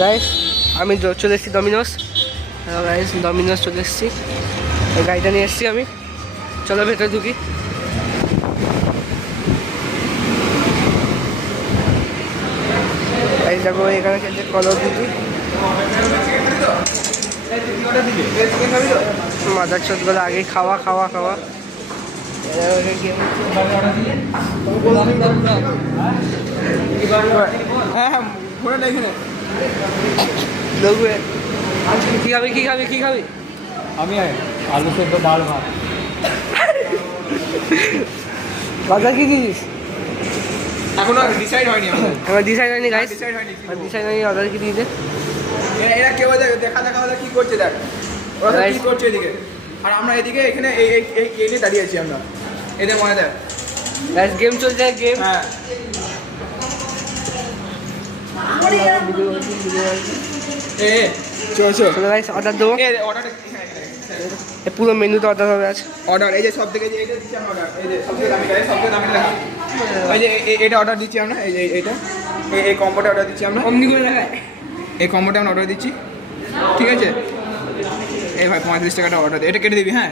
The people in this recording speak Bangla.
গাইস আমি চলে এসেছি ডমিনোস। গাইস ডমিনোস চলে এসেছি, গাড়িটা নিয়ে এসেছি আমি। চলো ভেতরে ঢুকি। গাইস দেখো এখানে খেলছে কল অফ ডিউটি। মাদার চোদগুলো আগেই খাওয়া খাওয়া খাওয়া। কি খাবি কি খাবি কি খাবি? আমি আলু সেদ্ধ ডাল ভাত। বাজার কি দিস? এখনো ডিসাইড হয়নি আমার ডিসাইড হয়নি গাইস, ডিসাইড হয়নি ডিসাইড হয়নি বাজার কি দিয়েছে। এরা কেউ দেখা ওরা কি করছে দেখ, ওরা কি করছে এদিকে, আর আমরা এদিকে এখানে এই নিয়ে দাঁড়িয়ে আছি আমরা। এদের মনে দেখ গাইস গেম চলছে, গেম। হ্যাঁ চলো গাইস অর্ডার দেবো। পুরো মেনুতে অর্ডার হবে আজ। অর্ডার এই যে সব থেকে এইটা দিচ্ছি আমরা অর্ডার, এই যে সবথেকে দামি গাড়ি সবথেকে দামি গাড়ি, এই যে এটা অর্ডার দিচ্ছি আমরা, এই যে এইটা এই কম্বোটা অর্ডার দিচ্ছি আমরা। অমনি করে দেখায় এই কম্বোটা আমরা অর্ডার দিচ্ছি, ঠিক আছে? এই ভাই 35 টাকাটা অর্ডার দে, এটা কেটে দিবি হ্যাঁ।